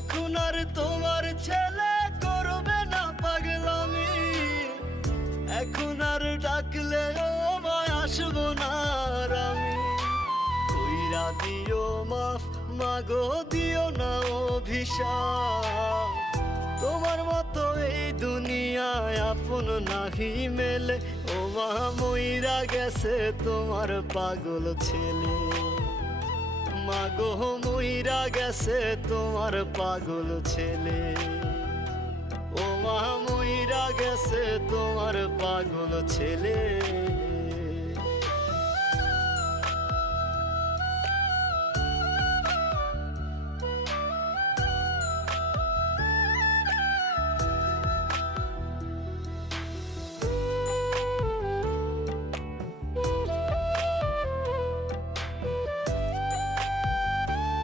এখন আর তোমার ছেলে করবে না পাগলামি, এখন আর ডাকলে আমায় আসবো না আর আমি। কইরা দিও মাফ মাগো, দিও না অভিশাপ, তোমার মতো এই দুনিয়ায় আপন নাহি মেলে। ও মা মইরা গেছে তোমার পাগল ছেলে, মাগো মইরা গেছে তোমার পাগল ছেলে। ও মা মইরা গেছে তোমার পাগল ছেলে।